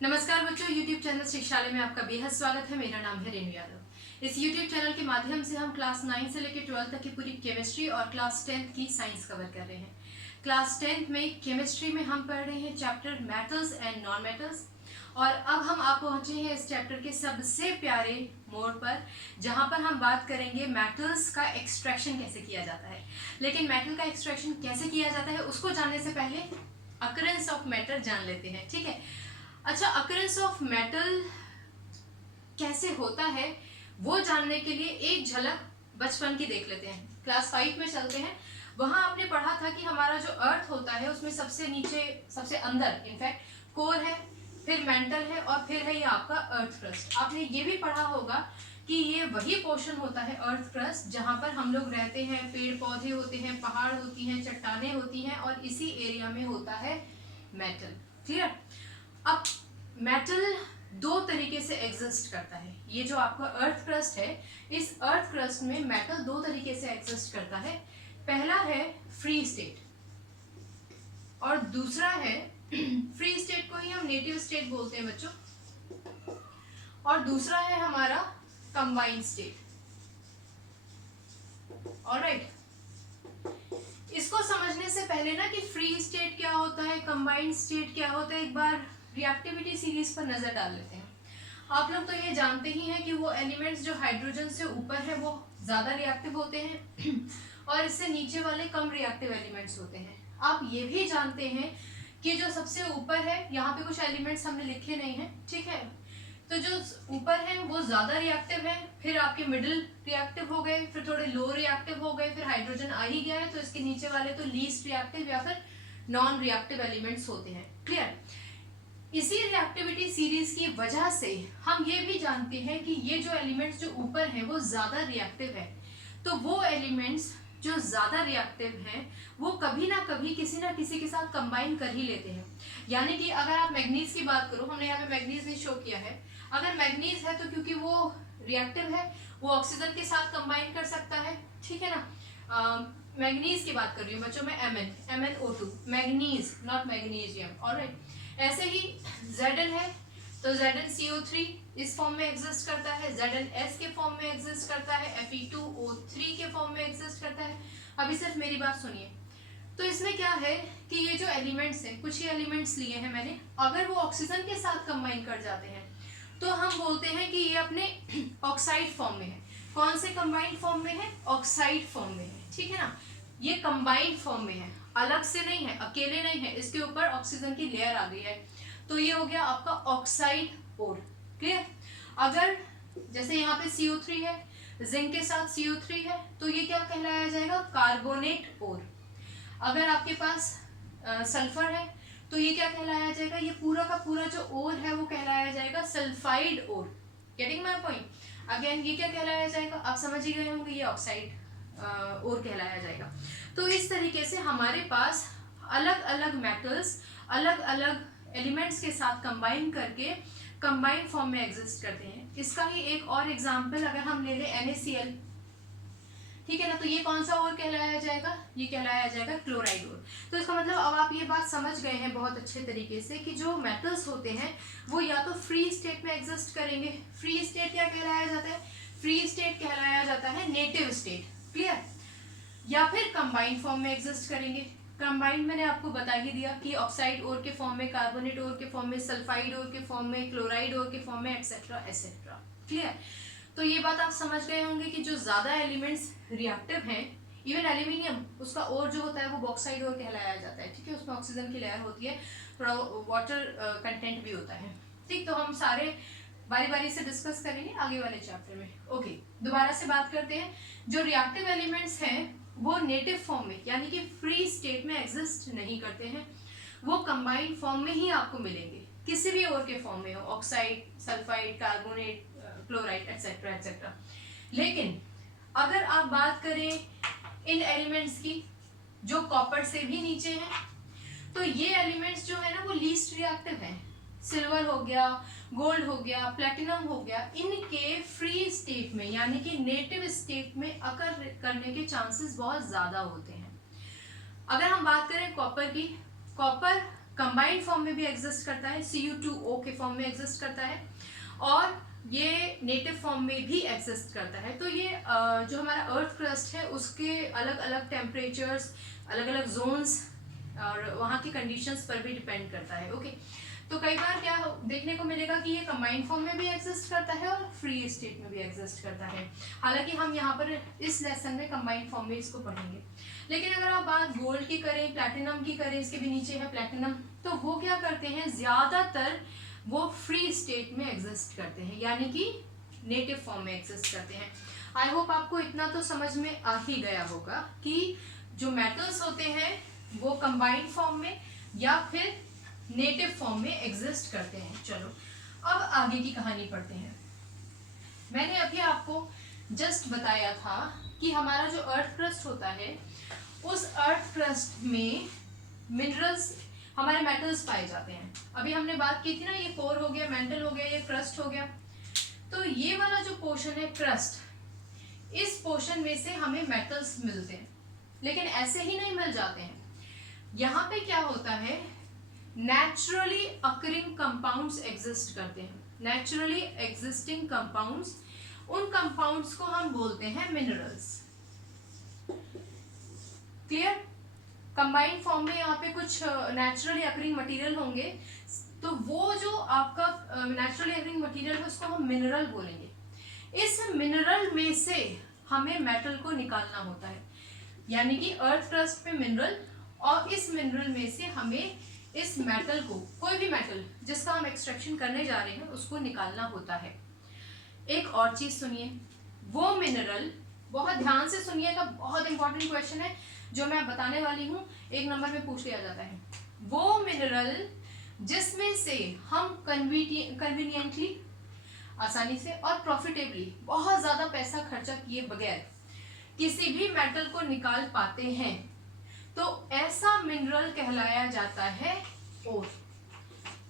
नमस्कार बच्चों, YouTube channel शिक्षालय में आपका बेहद स्वागत है। मेरा नाम है रेणु यादव। इस YouTube चैनल के माध्यम से हम क्लास 9 से लेकर 12 तक की पूरी केमिस्ट्री और क्लास 10 की साइंस कवर कर रहे हैं। क्लास 10 में केमिस्ट्री में हम पढ़ रहे हैं chapter metals and non metals, और अब हम आप पहुंचे हैं इस चैप्टर के सबसे प्यारे मोड़ पर, जहां पर हम बात करेंगे मेटल्स का एक्सट्रैक्शन कैसे किया जाता है। लेकिन मेटल का एक्सट्रैक्शन कैसे किया जाता है उसको जानने से पहले अकरेंस ऑफ मैटर जान लेते हैं, ठीक है। अच्छा, अकरेंस ऑफ मेटल कैसे होता है वो जानने के लिए एक झलक बचपन की देख लेते हैं। क्लास 5 में चलते हैं। वहां आपने पढ़ा था कि हमारा जो अर्थ होता है उसमें सबसे नीचे, सबसे अंदर इनफैक्ट कोर है, फिर मेंटल है और फिर है ये आपका अर्थ क्रस्ट। आपने ये भी पढ़ा होगा कि ये वही पोर्शन होता है अर्थ क्रस्ट जहां पर हम लोग रहते हैं, पेड़ पौधे होते हैं, पहाड़ होती हैं, चट्टानें होती हैं, और इसी एरिया में होता है मेटल। क्लियर। अब मेटल दो तरीके से एग्जिस्ट करता है। ये जो आपका अर्थ क्रस्ट है, इस अर्थ क्रस्ट में मेटल दो तरीके से एग्जिस्ट करता है। पहला है फ्री स्टेट और दूसरा है फ्री स्टेट को ही हम नेटिव स्टेट बोलते हैं बच्चों, और दूसरा है हमारा कंबाइंड स्टेट। ऑलराइट, इसको समझने से पहले ना कि फ्री स्टेट क्या होता है, कंबाइंड स्टेट क्या होता है, एक बार रिएक्टिविटी सीरीज पर नजर डाल लेते हैं। आप लोग तो ये जानते ही हैं कि वो एलिमेंट्स जो हाइड्रोजन से ऊपर है वो ज्यादा रिएक्टिव होते हैं और इससे नीचे वाले कम रिएक्टिव एलिमेंट्स होते हैं। आप ये भी जानते हैं कि जो सबसे ऊपर है, यहाँ पे कुछ एलिमेंट्स हमने लिखे नहीं है, ठीक है, तो जो ऊपर है वो ज्यादा रिएक्टिव है, फिर आपके मिडिल रिएक्टिव हो गए, फिर थोड़े लो रिएक्टिव हो गए, फिर हाइड्रोजन आ ही गया है तो इसके नीचे वाले तो लीस्ट रिएक्टिव या फिर नॉन रिएक्टिव एलिमेंट्स होते हैं। क्लियर। इसी रिएक्टिविटी सीरीज की वजह से हम ये भी जानते हैं कि ये जो एलिमेंट्स जो ऊपर हैं वो ज्यादा रिएक्टिव है, तो वो एलिमेंट्स जो ज्यादा रिएक्टिव हैं वो कभी ना कभी किसी ना किसी के साथ कंबाइन कर ही लेते हैं। यानी कि अगर आप मैग्नीज की बात करो, हमने यहाँ पे मैग्नीज नहीं शो किया है, अगर मैग्नीज है तो क्योंकि वो रिएक्टिव है वो ऑक्सीजन के साथ कंबाइन कर सकता है, ठीक है ना। मैग्नीज की बात कर रही हूँ बच्चों मैं, MnO2 manganese, not magnesium. Alright, ऐसे ही Zn है तो ZnCO3 इस फॉर्म में एग्जिस्ट करता है, ZnS के फॉर्म में एग्जिस्ट करता है, Fe2O3 के फॉर्म में एग्जिस्ट करता है। अभी सिर्फ मेरी बात सुनिए। तो इसमें क्या है कि ये जो एलिमेंट्स हैं, कुछ ही एलिमेंट्स लिए हैं मैंने, अगर वो ऑक्सीजन के साथ कंबाइन कर जाते हैं तो हम बोलते हैं कि ये अपने ऑक्साइड फॉर्म में है। कौन से कंबाइंड फॉर्म में है? ऑक्साइड फॉर्म में है, ठीक है ना। ये कंबाइंड फॉर्म में है, अलग से नहीं है, अकेले नहीं है, इसके ऊपर ऑक्सीजन की लेयर आ गई है, तो ये हो गया आपका ऑक्साइड ओर। क्लियर। अगर जैसे यहाँ पे CO3 है, जिंक के साथ CO3 है, तो ये क्या कहलाया जाएगा? कार्बोनेट ओर। अगर आपके पास सल्फर है तो ये क्या कहलाया जाएगा? ये पूरा का पूरा जो ओर है वो कहलाया जाएगा sulphide ore. Getting my point? Again ये क्या कहलाया जाएगा? आप समझ ही गए होंगे, ये ऑक्साइड और कहलाया जाएगा। तो इस तरीके से हमारे पास अलग अलग मेटल्स अलग अलग एलिमेंट्स के साथ कंबाइन करके कंबाइंड फॉर्म में एग्जिस्ट करते हैं। इसका ही एक और एग्जांपल अगर हम ले लें NaCl, ठीक है ना, तो ये कौन सा और कहलाया जाएगा? ये कहलाया जाएगा क्लोराइड और। तो इसका मतलब अब आप ये बात समझ गए हैं बहुत अच्छे तरीके से कि जो मेटल्स होते हैं वो या तो फ्री स्टेट में एग्जिस्ट करेंगे। फ्री स्टेट क्या कहलाया जाता है? फ्री स्टेट कहलाया जाता है नेटिव स्टेट। क्लियर। या फिर कंबाइंड फॉर्म में एग्जिस्ट करेंगे। कंबाइंड मैंने आपको बता ही दिया कि ऑक्साइड ओर के फॉर्म में, कार्बोनेट ओर के फॉर्म में, सल्फाइड ओर के फॉर्म में, क्लोराइड ओर के फॉर्म में, एक्सेट्रा एक्सेट्रा। क्लियर। तो ये बात आप समझ गए होंगे कि जो ज्यादा एलिमेंट्स रिएक्टिव हैं, इवन एल्यूमिनियम, उसका ओर जो होता है वो बॉक्साइड ओर कहलाया जाता है, ठीक है, उसमें ऑक्सीजन की लेयर होती है, थोड़ा वाटर कंटेंट भी होता है, ठीक। तो हम सारे बारी बारी से डिस्कस करेंगे आगे वाले चैप्टर में। ओके, दोबारा से बात करते हैं। जो रिएक्टिव एलिमेंट्स हैं वो नेटिव फॉर्म में यानी कि फ्री स्टेट में एग्जिस्ट नहीं करते हैं, वो कंबाइंड फॉर्म में ही आपको मिलेंगे, किसी भी और के फॉर्म में हो, oxide, sulphide, carbonate, chloride, etcetera etcetera. लेकिन अगर आप बात करें इन एलिमेंट्स की जो कॉपर से भी नीचे हैं, तो ये एलिमेंट्स जो है ना वो लीस्ट रिएक्टिव हैं। सिल्वर हो गया, गोल्ड हो गया, प्लेटिनम हो गया, इनके फ्री स्टेट में यानी कि नेटिव स्टेट में अकर करने के चांसेस बहुत ज्यादा होते हैं। अगर हम बात करें कॉपर की, कॉपर कंबाइंड फॉर्म में भी एग्जिस्ट करता है, Cu2O के फॉर्म में एग्जिस्ट करता है, और ये नेटिव फॉर्म में भी एग्जिस्ट करता है। तो ये जो हमारा अर्थ क्रस्ट है उसके अलग अलग टेम्परेचर्स, अलग अलग जोन्स और वहाँ की कंडीशंस पर भी डिपेंड करता है। ओके, तो कई बार क्या देखने को मिलेगा कि ये कंबाइंड फॉर्म में भी एग्जिस्ट करता है और फ्री स्टेट में भी एग्जिस्ट करता है। हालांकि हम यहाँ पर इस लेसन में कंबाइंड फॉर्म में इसको पढ़ेंगे। लेकिन अगर आप बात गोल्ड की करें, प्लैटिनम की करें, इसके भी नीचे है प्लैटिनम, तो वो क्या करते हैं, ज़्यादातर वो फ्री स्टेट में एग्जिस्ट करते हैं, यानी कि नेटिव फॉर्म में एग्जिस्ट करते हैं। आई होप आपको इतना तो समझ में आ ही गया होगा कि जो मेटल्स होते हैं वो कंबाइंड फॉर्म में या फिर नेटिव फॉर्म में एग्जिस्ट करते हैं। चलो अब आगे की कहानी पढ़ते हैं। मैंने अभी आपको जस्ट बताया था कि हमारा जो अर्थ क्रस्ट होता है उस अर्थ क्रस्ट में मिनरल्स, हमारे मेटल्स पाए जाते हैं। अभी हमने बात की थी ना, ये कोर हो गया, मेंटल हो गया, ये क्रस्ट हो गया। तो ये वाला जो पोर्शन है क्रस्ट, इस पोर्शन में से हमें मेटल्स मिलते हैं, लेकिन ऐसे ही नहीं मिल जाते हैं। यहाँ पे क्या होता है, नेचुरली अकरिंग कंपाउंड्स एग्जिस्ट करते हैं। नेचुरली एग्जिस्टिंग कंपाउंड्स, उन कंपाउंड्स को हम बोलते हैं मिनरल्स। क्लियर? कंबाइंड फॉर्म में यहाँ पे कुछ नेचुरली अकरिंग मटेरियल होंगे, तो वो जो आपका नेचुरली अकरिंग मटेरियल है उसको हम मिनरल बोलेंगे। इस मिनरल में से हमें मेटल को निकालना होता है, यानी कि अर्थ क्रस्ट पे मिनरल, और इस मिनरल में से हमें इस मेटल को, कोई भी मेटल जिसका हम एक्सट्रैक्शन करने जा रहे हैं, उसको निकालना होता है। एक और चीज सुनिए, वो मिनरल, बहुत ध्यान से सुनिएगा, बहुत इंपॉर्टेंट क्वेश्चन है जो मैं बताने वाली हूँ, 1 नंबर में पूछ लिया जाता है। वो मिनरल जिसमें से हम कन्वीनियंटली, आसानी से और प्रॉफिटेबली, बहुत ज़्यादा पैसा खर्चा किए बगैर किसी भी मेटल को निकाल पाते हैं, तो ऐसा मिनरल कहलाया जाता है ओर।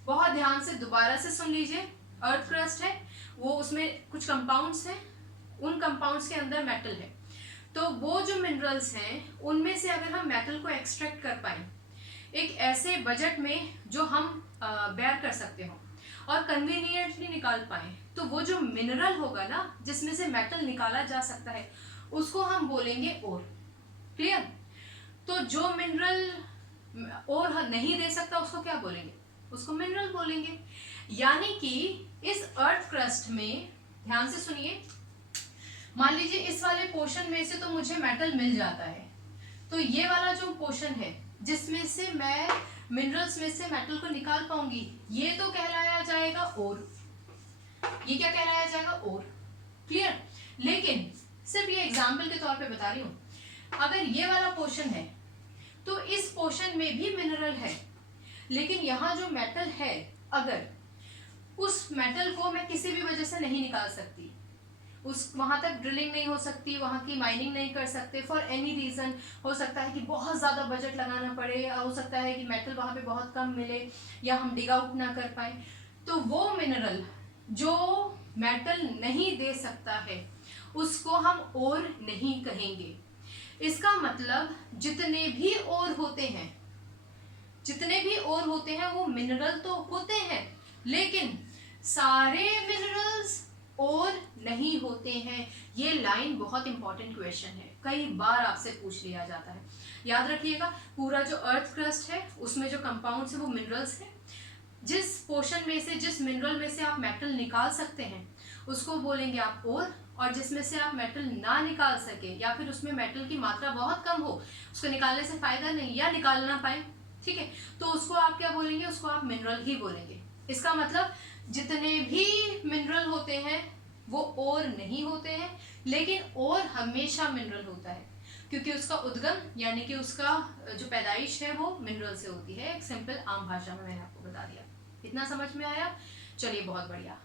बहुत ध्यान से दोबारा से सुन लीजिए, अर्थ क्रस्ट है, वो उसमें कुछ कंपाउंड्स हैं, उन कंपाउंड्स के अंदर मेटल है, तो वो जो मिनरल्स हैं उनमें से अगर हम मेटल को एक्सट्रैक्ट कर पाए एक ऐसे बजट में जो हम बेयर कर सकते हो और कन्वीनियंटली निकाल पाए, तो वो जो मिनरल होगा ना जिसमें से मेटल निकाला जा सकता है, उसको हम बोलेंगे ओर। क्लियर? तो जो मिनरल ओर नहीं दे सकता उसको क्या बोलेंगे, उसको मिनरल बोलेंगे। यानी कि इस अर्थ क्रस्ट में, ध्यान से सुनिए, मान लीजिए इस वाले पोर्शन में से तो मुझे मेटल मिल जाता है, तो ये वाला जो पोर्शन है जिसमें से मैं मिनरल्स में से मेटल को निकाल पाऊंगी, ये तो कहलाया जाएगा ओर। ये क्या कहलाया जाएगा, ओर। क्लियर? लेकिन सिर्फ ये एग्जाम्पल के तौर पे बता रही हूँ, अगर ये वाला पोर्शन है तो इस पोर्शन में भी मिनरल है, लेकिन यहाँ जो मेटल है, अगर उस मेटल को मैं किसी भी वजह से नहीं निकाल सकती, उस वहां तक ड्रिलिंग नहीं हो सकती, वहां की माइनिंग नहीं कर सकते, फॉर एनी रीजन, हो सकता है कि बहुत ज़्यादा बजट लगाना पड़े, हो सकता है कि मेटल वहां पे बहुत कम मिले या हम डिग आउट ना कर पाए, तो वो मिनरल जो मेटल नहीं दे सकता है उसको हम ओर नहीं कहेंगे। इसका मतलब जितने भी ओर होते हैं, जितने भी ओर होते हैं वो मिनरल तो होते हैं, लेकिन सारे मिनरल्स और नहीं होते हैं। ये लाइन बहुत इंपॉर्टेंट क्वेश्चन है, कई बार आपसे पूछ लिया जाता है। याद रखिएगा, पूरा जो अर्थ क्रस्ट है उसमें जो कंपाउंड्स है वो मिनरल्स है। जिस पोर्शन में से, जिस मिनरल में से आप मेटल निकाल सकते हैं उसको बोलेंगे आप ओर, और जिसमें से आप मेटल ना निकाल सके या फिर उसमें मेटल की मात्रा बहुत कम हो, उसको निकालने से फायदा नहीं या निकाल ना पाए, ठीक है, तो उसको आप क्या बोलेंगे, उसको आप मिनरल ही बोलेंगे। इसका मतलब जितने भी मिनरल होते हैं वो ओर नहीं होते हैं, लेकिन ओर हमेशा मिनरल होता है, क्योंकि उसका उद्गम यानी कि उसका जो पैदाइश है वो मिनरल से होती है। एक सिंपल आम भाषा में मैंने आपको बता दिया। इतना समझ में आया? चलिए, बहुत बढ़िया।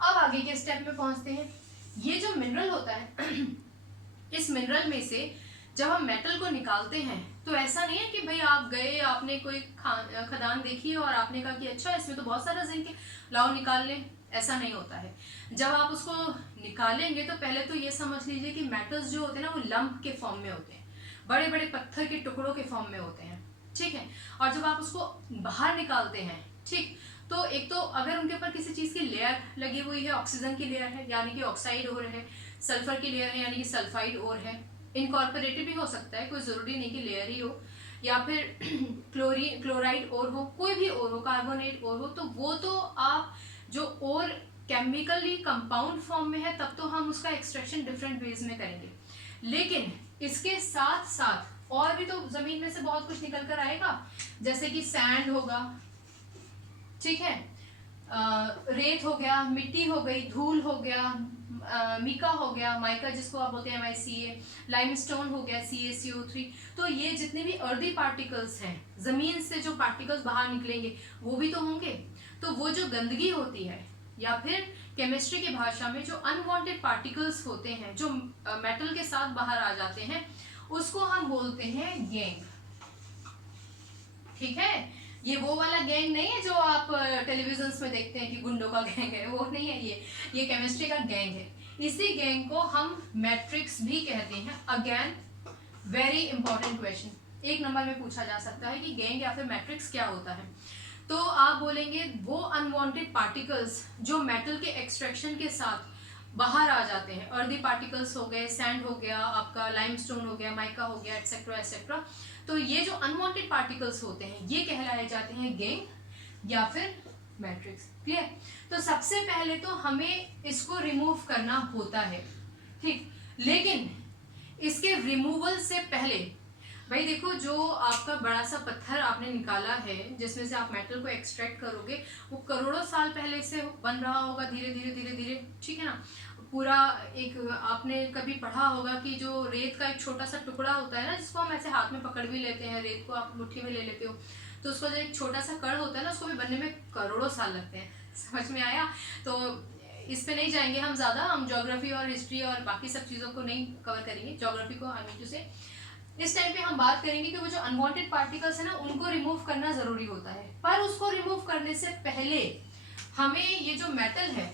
अब आगे के स्टेप में पहुंचते हैं। ये जो मिनरल होता है इस मिनरल में से जब हम मेटल को निकालते हैं तो ऐसा नहीं है कि भाई आप गए, आपने कोई खदान देखी और आपने कहा कि अच्छा इसमें तो बहुत सारा जिंक है, लाओ निकाल लें। ऐसा नहीं होता है। जब आप उसको निकालेंगे तो पहले तो ये समझ लीजिए कि मेटल्स जो होते हैं ना वो लंप के फॉर्म में होते हैं, बड़े बड़े पत्थर के टुकड़ों के फॉर्म में होते हैं। ठीक है। और जब आप उसको बाहर निकालते हैं, ठीक, तो एक तो अगर उनके ऊपर किसी चीज़ की लेयर लगी हुई है, ऑक्सीजन की लेयर है यानी कि ऑक्साइड और है, सल्फर की लेयर है यानी कि सल्फाइड और है, इनकॉर्पोरेटेड भी हो सकता है, कोई ज़रूरी नहीं कि लेयर ही हो, या फिर क्लोराइड और हो, कोई भी और हो, कार्बोनेट और हो, तो वो तो आप जो और केमिकली कंपाउंड फॉर्म में है तब तो हम उसका एक्सट्रैक्शन डिफरेंट वेज में करेंगे। लेकिन इसके साथ साथ और भी तो जमीन में से बहुत कुछ निकल कर आएगा, जैसे कि सैंड होगा, ठीक है, रेत हो गया, मिट्टी हो गई, धूल हो गया, मीका हो गया, माइका जिसको आप बोलते हैं MiCA, लाइमस्टोन हो गया CaCO3। तो ये जितने भी अर्दी पार्टिकल्स हैं, जमीन से जो पार्टिकल्स बाहर निकलेंगे वो भी तो होंगे। तो वो जो गंदगी होती है या फिर केमिस्ट्री की भाषा में जो अनवांटेड पार्टिकल्स होते हैं जो मेटल के साथ बाहर आ जाते हैं, उसको हम बोलते हैं गैंग। ठीक है, ये वो वाला गैंग नहीं है जो आप टेलीविजन में देखते हैं कि गुंडों का गैंग है, वो नहीं है, ये केमिस्ट्री का गैंग है। इसी गैंग को हम मैट्रिक्स भी कहते हैं। Again very important question, 1 number में पूछा जा सकता है कि गैंग या फिर मैट्रिक्स क्या होता है। तो आप बोलेंगे वो अनवांटेड पार्टिकल्स जो मेटल के एक्सट्रैक्शन के साथ बाहर आ जाते हैं, अर्दी पार्टिकल्स हो गए, सैंड हो गया, आपका लाइमस्टोन हो गया, माइका हो गया, एटसेट्रा एटसेट्रा। तो ये जो अनवांटेड पार्टिकल्स होते हैं ये कहलाए जाते हैं गैंग या फिर मैट्रिक्स। क्लियर? तो सबसे पहले तो हमें इसको रिमूव करना होता है, ठीक। लेकिन इसके रिमूवल से पहले भाई देखो, जो आपका बड़ा सा पत्थर आपने निकाला है जिसमें से आप मेटल को एक्सट्रैक्ट करोगे, वो करोड़ों साल पहले से बन रहा होगा, धीरे धीरे धीरे धीरे, ठीक है ना। पूरा एक आपने कभी पढ़ा होगा कि जो रेत का एक छोटा सा टुकड़ा होता है ना, जिसको हम ऐसे हाथ में पकड़ भी लेते हैं, रेत को आप मुट्ठी में ले लेते हो, तो उसका जो एक छोटा सा कण होता है ना, उसको भी बनने में करोड़ों साल लगते हैं। समझ में आया? तो इस पे नहीं जाएंगे हम ज़्यादा, हम ज्योग्राफी और हिस्ट्री और बाकी सब चीज़ों को नहीं कवर करेंगे। ज्योग्राफी को आई मीन टू से इस टाइम पे हम बात करेंगे कि वो जो अनवांटेड पार्टिकल्स है ना, उनको रिमूव करना ज़रूरी होता है। पर उसको रिमूव करने से पहले हमें ये जो मेटल है,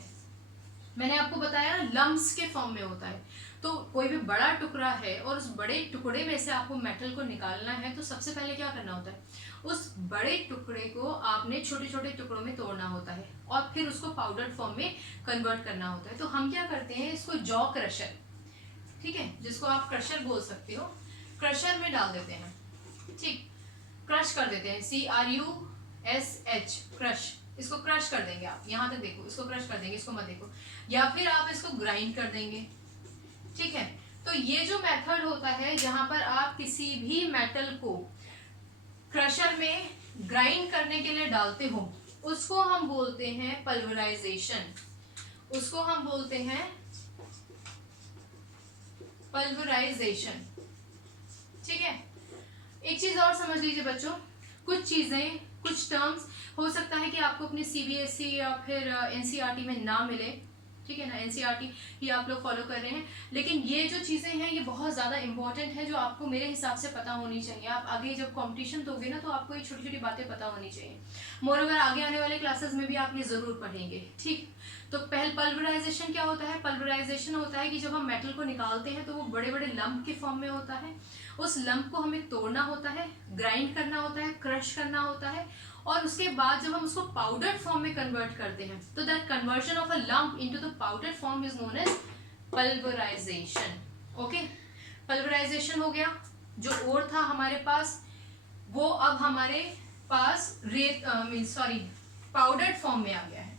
मैंने आपको बताया ना, लम्प्स के फॉर्म में होता है। तो कोई भी बड़ा टुकड़ा है और उस बड़े टुकड़े में से आपको मेटल को निकालना है, तो सबसे पहले क्या करना होता है, उस बड़े टुकड़े को आपने छोटे छोटे टुकड़ों में तोड़ना होता है और फिर उसको पाउडर फॉर्म में कन्वर्ट करना होता है। तो हम क्या करते हैं, इसको जॉ क्रशर, ठीक है, जिसको आप क्रशर बोल सकते हो, क्रशर में डाल देते हैं, ठीक, क्रश कर देते हैं, CRUSH, क्रश। इसको क्रश कर देंगे आप, यहाँ तक देखो, इसको क्रश कर देंगे, इसको मत देखो, या फिर आप इसको ग्राइंड कर देंगे, ठीक है। तो ये जो मेथड होता है जहां पर आप किसी भी मेटल को क्रशर में ग्राइंड करने के लिए डालते हो, उसको हम बोलते हैं पल्वराइजेशन, उसको हम बोलते हैं पल्वराइजेशन, ठीक है। एक चीज और समझ लीजिए बच्चों, कुछ चीजें, कुछ टर्म्स हो सकता है कि आपको अपने CBSE या फिर NCERT में ना मिले, ठीक है ना, NCERT ही आप लोग फॉलो कर रहे हैं, लेकिन ये जो चीज़ें हैं ये बहुत ज़्यादा इंपॉर्टेंट है, जो आपको मेरे हिसाब से पता होनी चाहिए। आप आगे जब कंपटीशन दोगे ना, तो आपको ये छोटी छोटी बातें पता होनी चाहिए। मोreover आगे आने वाले क्लासेस में भी आप ये ज़रूर पढ़ेंगे, ठीक। तो पहले पल्वराइजेशन क्या होता है? पल्वराइजेशन होता है कि जब हम मेटल को निकालते हैं तो वो बड़े बड़े लंप के फॉर्म में होता है, उस लंप को हमें तोड़ना होता है, ग्राइंड करना होता है, क्रश करना होता है, और उसके बाद जब हम उसको पाउडर फॉर्म में कन्वर्ट करते हैं, तो that conversion of a lump into the powder form is known as pulverization. Okay, pulverization हो गया। जो ओर था हमारे पास, वो अब हमारे पास रेत पाउडर्ड फॉर्म में आ गया है,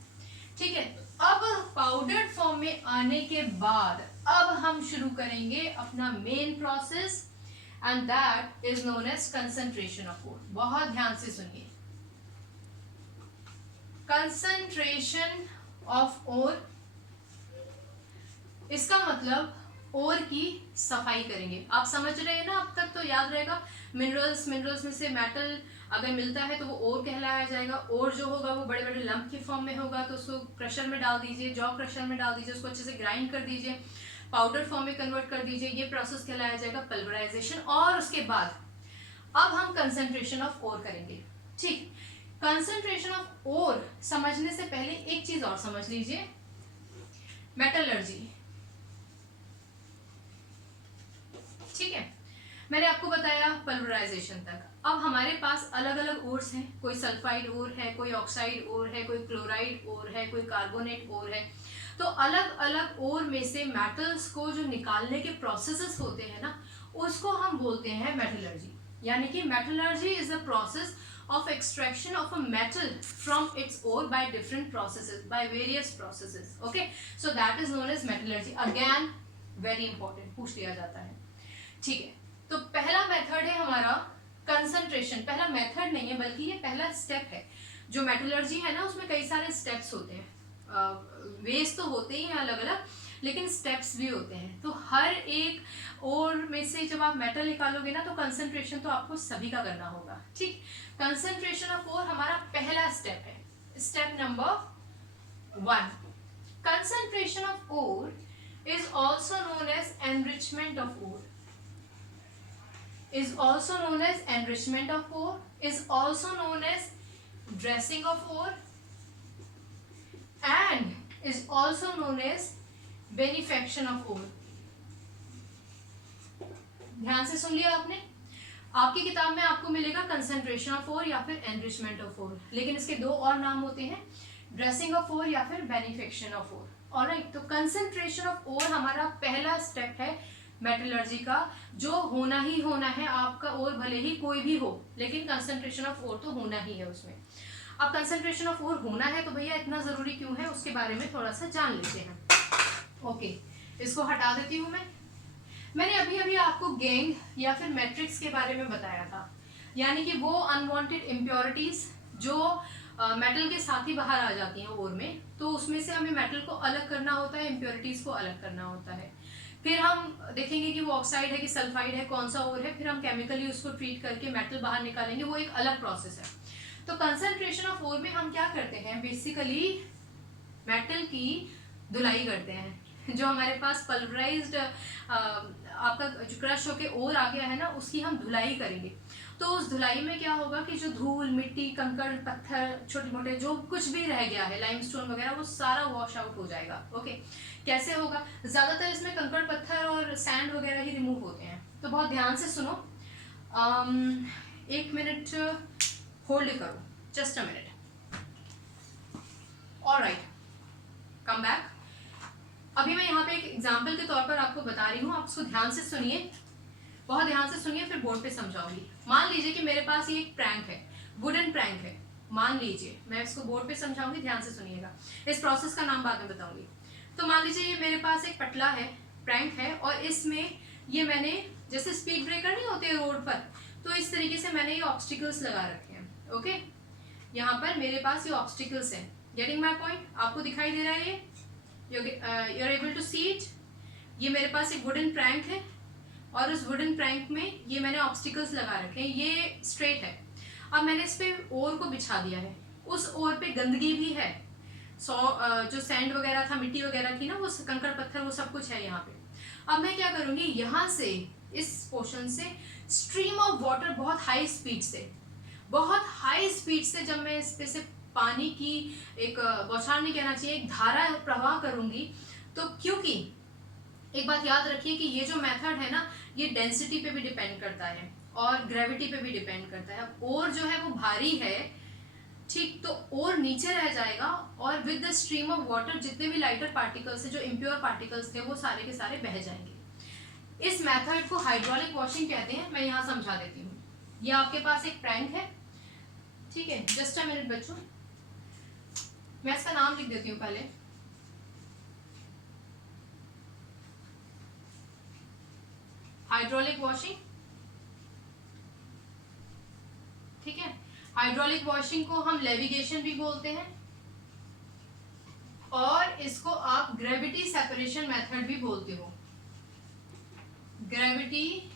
ठीक है। अब पाउडर्ड फॉर्म में आने के बाद अब हम शुरू करेंगे अपना main process, and that is known as concentration of ore. बहुत ध्यान से सुनिए, कंसंट्रेशन ऑफ ओर, इसका मतलब ओर की सफाई करेंगे। आप समझ रहे हैं ना, अब तक तो याद रहेगा। मिनरल्स में से मेटल अगर मिलता है तो वो ओर कहलाया जाएगा। ओर जो होगा वो बड़े बड़े लंप के फॉर्म में होगा, तो उसको क्रशर में डाल दीजिए, जॉ क्रशर में डाल दीजिए, उसको अच्छे से ग्राइंड कर दीजिए, पाउडर फॉर्म में कन्वर्ट कर दीजिए। ये प्रोसेस कहलाया जाएगा पल्वराइजेशन। और उसके बाद अब हम कंसंट्रेशन ऑफ ओर करेंगे, ठीक। कंसंट्रेशन ऑफ ओर समझने से पहले एक चीज और समझ लीजिए, मेटलर्जी, ठीक है। मैंने आपको बताया पल्वराइजेशन तक। अब हमारे पास अलग अलग ओर्स हैं, कोई सल्फाइड ओर है, कोई ऑक्साइड ओर है, कोई क्लोराइड ओर है, कोई कार्बोनेट ओर है। तो अलग अलग ओर में से मेटल्स को जो निकालने के प्रोसेसेस होते हैं ना, उसको हम बोलते हैं मेटलर्जी। यानी कि metallurgy is the process of extraction of a metal from its ore by different processes, by various processes. Okay, so that is known as metallurgy. Again very important, पूछ लिया जाता है। ठीक है, तो पहला मेथड है हमारा कंसंट्रेशन। पहला मेथड नहीं है बल्कि ये पहला स्टेप है। जो मेटलर्जी है ना, उसमें कई सारे स्टेप्स होते हैं, वेज तो होते ही हैं अलग अलग, लेकिन स्टेप्स भी होते हैं। तो हर एक ओर में से जब आप मेटल निकालोगे ना, तो कंसंट्रेशन तो आपको सभी का करना होगा। ठीक, कंसंट्रेशन ऑफ ओर हमारा पहला स्टेप है, step number 1। Concentration of ore is also known as enrichment of ore, is also known as enrichment of ore, is also known as dressing of ore, and is also known as benefaction of ore। ध्यान से सुन लिया आपने? आपकी किताब में आपको मिलेगा concentration of ओर या फिर एनरिचमेंट ऑफ ओर, लेकिन इसके दो और नाम होते हैं, ड्रेसिंग ऑफ ओर या फिर बेनिफिकेशन ऑफ ओर। ऑलराइट, तो कंसंट्रेशन ऑफ ओर हमारा पहला स्टेप है मेटलर्जी का, जो होना ही होना है। आपका ओर भले ही कोई भी हो, लेकिन कंसंट्रेशन ऑफ ओर तो होना ही है उसमें। अब कंसंट्रेशन ऑफ ओर होना है तो भैया इतना जरूरी क्यों है, उसके बारे में थोड़ा सा जान लेते हैं। ओके, इसको हटा देती हूँ मैं। मैंने अभी अभी आपको गैंग या फिर मैट्रिक्स के बारे में बताया था, यानी कि वो अनवांटेड इम्प्योरिटीज जो मेटल के साथ ही बाहर आ जाती हैं ओर में, तो उसमें से हमें मेटल को अलग करना होता है, इम्प्योरिटीज को अलग करना होता है। फिर हम देखेंगे कि वो ऑक्साइड है कि सल्फाइड है, कौन सा ओर है, फिर हम केमिकली उसको ट्रीट करके मेटल बाहर निकालेंगे, वो एक अलग प्रोसेस है। तो कंसंट्रेशन ऑफ ओर में हम क्या करते हैं, बेसिकली मेटल की धुलाई करते हैं। जो हमारे पास पल्वराइज्ड आपका जो क्रश होके ओर आ गया है ना, उसकी हम धुलाई करेंगे। तो उस धुलाई में क्या होगा कि जो धूल, मिट्टी, कंकड़, पत्थर, छोटे मोटे जो कुछ भी रह गया है, लाइमस्टोन वगैरह, वो सारा वॉश आउट हो जाएगा। ओके, कैसे होगा? ज्यादातर इसमें कंकड़, पत्थर और सैंड वगैरह ही रिमूव होते हैं। तो बहुत ध्यान से सुनो, 1 मिनट होल्ड करो, just a minute. Alright, come back. अभी मैं यहाँ पे एक एग्जाम्पल के तौर पर आपको बता रही हूँ, आप उसको ध्यान से सुनिए, बहुत ध्यान से सुनिए, फिर बोर्ड पे समझाऊंगी। मान लीजिए कि मेरे पास ये एक प्रैंक है, वुडन प्रैंक है, मान लीजिए, मैं इसको बोर्ड पे समझाऊंगी, ध्यान से सुनिएगा, इस प्रोसेस का नाम बाद में बताऊंगी। तो मान लीजिए ये मेरे पास एक पटला है, प्रैंक है, और इसमें ये मैंने जैसे स्पीड ब्रेकर नहीं होते रोड पर, तो इस तरीके से मैंने ये ऑब्स्टिकल्स लगा रखे हैं। ओके, यहाँ पर मेरे पास ये ऑब्स्टिकल्स हैं। Getting my point? आपको दिखाई दे रहा है ये? You are able to see it? ये मेरे पास एक वुडन प्रैंक है, और उस वुडन प्रैंक में ये मैंने ऑब्स्टिकल्स लगा रखे हैं। ये स्ट्रेट है। अब मैंने इस पे ओर को बिछा दिया है, उस ओर पे गंदगी भी है, जो सैंड वगैरह था, मिट्टी वगैरह थी ना, वो कंकड़ पत्थर, वो सब कुछ है यहाँ पे। अब मैं क्या करूँगी, यहाँ से इस पोर्शन से स्ट्रीम ऑफ वाटर बहुत हाई स्पीड से जब मैं इस पे से पानी की एक बौछार नहीं कहना चाहिए, एक धारा प्रवाह करूंगी, तो क्योंकि एक बात याद रखिए कि ये जो मेथड है ना, ये डेंसिटी पे भी डिपेंड करता है और ग्रेविटी पे भी डिपेंड करता है। और जो है वो भारी है, ठीक, तो और नीचे रह जाएगा, और with the stream of water जितने भी लाइटर पार्टिकल्स है, जो इम्प्योर पार्टिकल्स थे, वो सारे के सारे बह जाएंगे। इस मेथड को हाइड्रोलिक वॉशिंग कहते हैं। मैं यहाँ समझा देती हूँ। ये आपके पास एक प्रैंक है, ठीक है, जस्ट अ मिनट बच्चों, मैं इसका नाम लिख देती हूँ पहले। हाइड्रोलिक वॉशिंग, ठीक है। हाइड्रोलिक वॉशिंग को हम लेविगेशन भी बोलते हैं, और इसको आप ग्रेविटी सेपरेशन मेथड भी बोलते हो। ग्रेविटी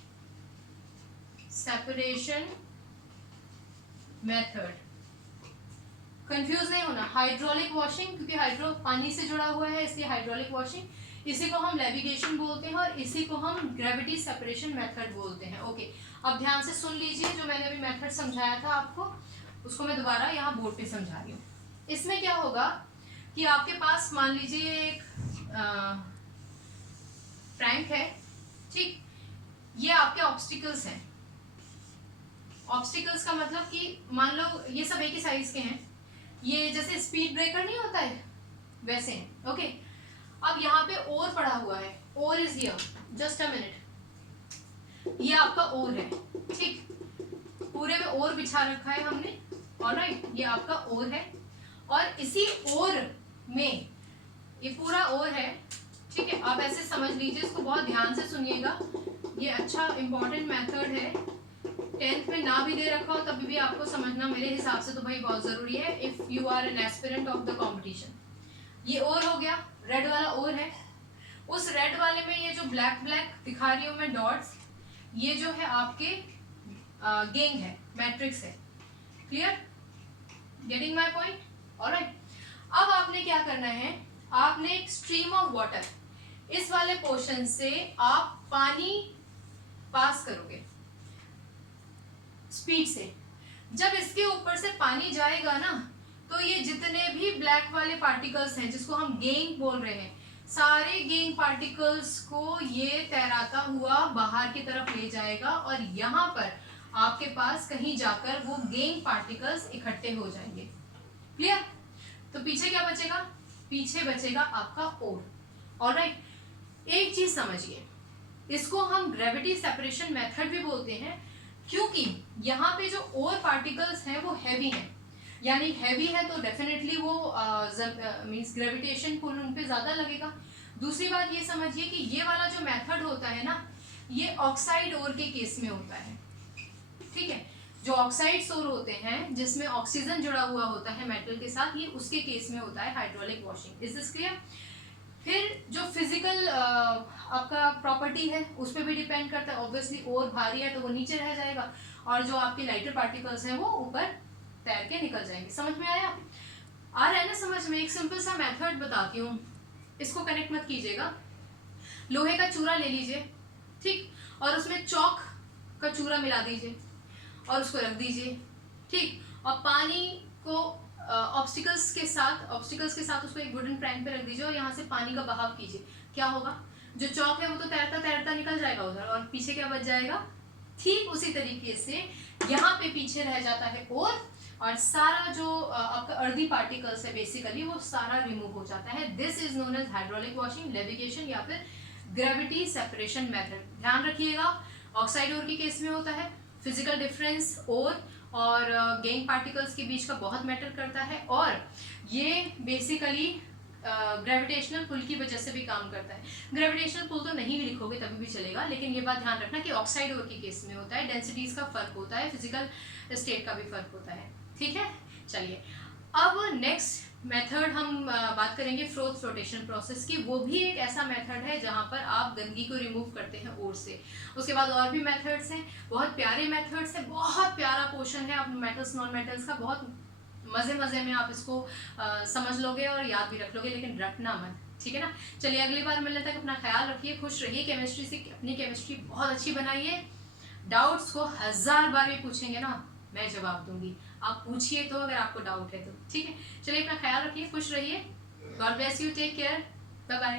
सेपरेशन मेथड, कंफ्यूज नहीं होना। हाइड्रोलिक वॉशिंग, क्योंकि हाइड्रो पानी से जुड़ा हुआ है, इसलिए हाइड्रोलिक वॉशिंग, इसी को हम लेविगेशन बोलते हैं, और इसी को हम ग्रेविटी सेपरेशन मेथड बोलते हैं। ओके, अब ध्यान से सुन लीजिए, जो मैंने अभी मेथड समझाया था आपको, उसको मैं दोबारा यहाँ बोर्ड पे समझा रही हूँ। इसमें क्या होगा कि आपके पास मान लीजिए एक प्रैंक है, ठीक, ये आपके ऑब्स्टिकल्स हैं, ऑब्स्टिकल्स का मतलब कि मान लो ये सब एक ही साइज के हैं, ये जैसे स्पीड ब्रेकर नहीं होता है वैसे हैं, ओके। अब यहाँ पे ओर पड़ा हुआ है, ore is here, just a minute, ये आपका ओर है, ठीक, पूरे में ओर बिछा रखा है हमने, ऑलराइट, ये आपका ओर है, और इसी ओर में ये पूरा ओर है, ठीक है। आप ऐसे समझ लीजिए, इसको बहुत ध्यान से सुनिएगा, ये अच्छा इंपॉर्टेंट मेथड है, 10th में ना भी दे रखा हो तभी भी आपको समझना मेरे हिसाब से तो भाई बहुत जरूरी है, if you are an aspirant of the competition. ये ओर हो गया, रेड वाला ओर है, उस रेड वाले में ये जो ब्लैक ब्लैक दिखा रही हूं मैं डॉट्स, ये जो है आपके गेंग है, मैट्रिक्स है, clear, getting my point, alright. अब आपने क्या करना है, आपने एक स्ट्रीम ऑफ वाटर, इस वाले पोर्शन से आप पानी पास करोगे स्पीड से, जब इसके ऊपर से पानी जाएगा ना, तो ये जितने भी ब्लैक वाले पार्टिकल्स हैं जिसको हम गेंग बोल रहे हैं, सारे गेंग पार्टिकल्स को ये तैराता हुआ बाहर की तरफ ले जाएगा, और यहाँ पर आपके पास कहीं जाकर वो गेंग पार्टिकल्स इकट्ठे हो जाएंगे, क्लियर। तो पीछे क्या बचेगा, पीछे बचेगा आपका ओर, ऑलराइट। एक चीज समझिए, इसको हम ग्रेविटी सेपरेशन मेथड भी बोलते हैं, क्योंकि यहाँ पे जो ओर पार्टिकल्स हैं वो हैवी हैं, यानी हैवी है तो डेफिनेटली वो मींस ग्रेविटेशन पुल उन पे ज्यादा लगेगा। दूसरी बात ये समझिए कि ये वाला जो मेथड होता है ना, ये ऑक्साइड ओर के केस में होता है, ठीक है, जो ऑक्साइड ओर होते हैं जिसमें ऑक्सीजन जुड़ा हुआ होता है मेटल के साथ, ये उसके केस में होता है hydraulic washing, is this clear. फिर जो फिजिकल आपका प्रॉपर्टी है उस पर भी डिपेंड करता है, ऑब्वियसली ओर भारी है तो वो नीचे रह जाएगा, और जो आपके लाइटर पार्टिकल्स हैं वो ऊपर तैर के निकल जाएंगे। समझ में आया, आ रहा है ना समझ में। एक सिंपल सा मेथड बताती हूँ, इसको कनेक्ट मत कीजिएगा, लोहे का चूरा ले लीजिए, ठीक, और उसमें चौक का चूरा मिला दीजिए और उसको रख दीजिए, ठीक, और पानी को ऑब्स्टिकल्स के साथ उसको एक वुडन प्रैंक पे रख दीजिए और यहाँ से पानी का बहाव कीजिए। क्या होगा, जो चौक है वो तो तैरता तैरता निकल जाएगा उधर, और पीछे क्या बच जाएगा, ठीक उसी तरीके से यहाँ पे पीछे रह जाता है और सारा जो आपका अर्दी पार्टिकल्स है बेसिकली वो सारा रिमूव हो जाता है। This is known as hydraulic washing, levigation या फिर ग्रेविटी सेपरेशन मेथड। ध्यान रखिएगा, ऑक्साइड ओर के केस में होता है, फिजिकल डिफरेंस ओर और गेंग पार्टिकल्स के बीच का बहुत मैटर करता है, और ये बेसिकली ग्रेविटेशनल पुल की वजह से भी काम करता है। ग्रेविटेशनल पुल तो नहीं भी लिखोगे तभी भी चलेगा, लेकिन ये बात ध्यान रखना कि ऑक्साइड ओर के केस में होता है, डेंसिटीज का फर्क होता है, फिजिकल स्टेट का भी फर्क होता है, ठीक है। चलिए अब नेक्स्ट मेथड हम बात करेंगे फ्रोथ फ्लोटेशन प्रोसेस की। वो भी एक ऐसा मेथड है जहाँ पर आप गंदगी को रिमूव करते हैं ओर से। उसके बाद और भी मेथड्स हैं, बहुत प्यारे मेथड्स हैं, बहुत प्यारा पोर्शन है अब मेटल्स नॉन मेटल्स का, बहुत मज़े में आप इसको समझ लोगे और याद भी रख लोगे, लेकिन रटना मत, ठीक है ना। चलिए अगली बार मिलने तक अपना ख्याल रखिए, खुश रहिए, केमिस्ट्री से अपनी केमिस्ट्री बहुत अच्छी बनाइए। डाउट्स को 1000 बार भी पूछेंगे ना, मैं जवाब दूंगी, आप पूछिए तो अगर आपको डाउट है तो, ठीक है। चलिए अपना ख्याल रखिए, खुश रहिए, God bless you, take care, bye bye.